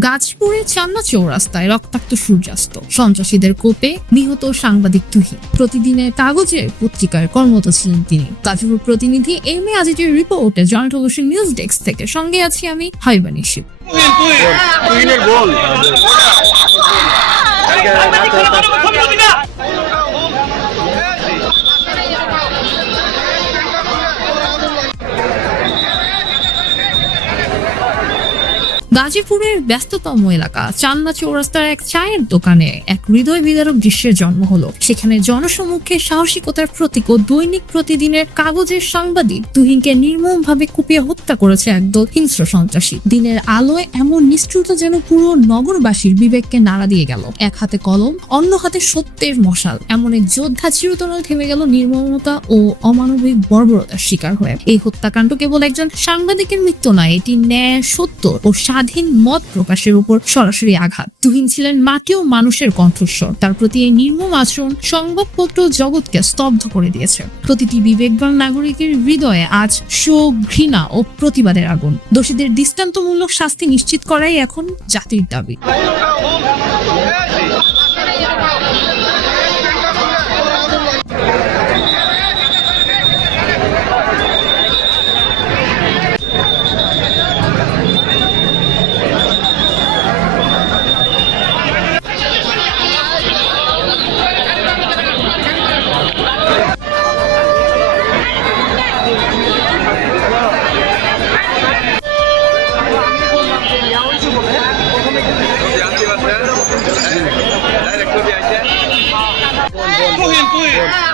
গাজপুরে চান্না চৌরাস্তায় রক্তাক্ত সূর্যাস্ত। সন্ত্রাসীদের কোপে নিহত সাংবাদিক তুহি প্রতিদিনের কাগজে পত্রিকায় কর্মরত ছিলেন তিনি। গাজীপুর প্রতিনিধি এম এ আজিজের রিপোর্টে জয়েন্ট নিউজ ডেস্ক থেকে। সঙ্গে আছি আমি হাইবানি গাজীপুরের ব্যস্ততম এলাকা চান্না চৌরাস্তার এক চায়ের দোকানে এক হৃদয় বিদারক দৃশ্যের জন্ম হলো। সেখানে জনসমক্ষে সাহসিকতার প্রতীক ও দৈনিক প্রতিদিনের কাগজের সাংবাদিক তুহিনকে নির্মমভাবে কুপিয়ে হত্যা করেছে একদল হিংস্র সন্ত্রাসী। দিনের আলোয় এমন নিষ্ঠুরতা যেন পুরো নগরবাসীর বিবেককে নাড়া দিয়ে গেল। এক হাতে কলম, অন্য হাতে সত্যের মশাল। এমন এক যোদ্ধা চিরতরাল থেমে গেল নির্মমতা ও অমানবিক বর্বরতার শিকার হয়ে। এই হত্যাকাণ্ড কেবল একজন সাংবাদিকের মৃত্যু নয়, এটি ন্যায়, সত্য ও স্বাধীন মত প্রকাশের উপর সরাসরি আঘাত। তুহিন ছিলেন মাটি ও মানুষের কণ্ঠস্বর। তার প্রতি এই নির্মম আচরণ সংবাদপত্র জগৎকে স্তব্ধ করে দিয়েছে। প্রতিটি বিবেকবান নাগরিকের হৃদয়ে আজ শোক, ঘৃণা ও প্রতিবাদের আগুন। দোষীদের দৃষ্টান্তমূলক শাস্তি নিশ্চিত করাই এখন জাতির দাবি।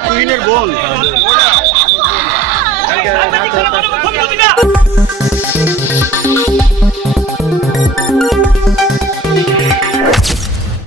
তুহিনের বল।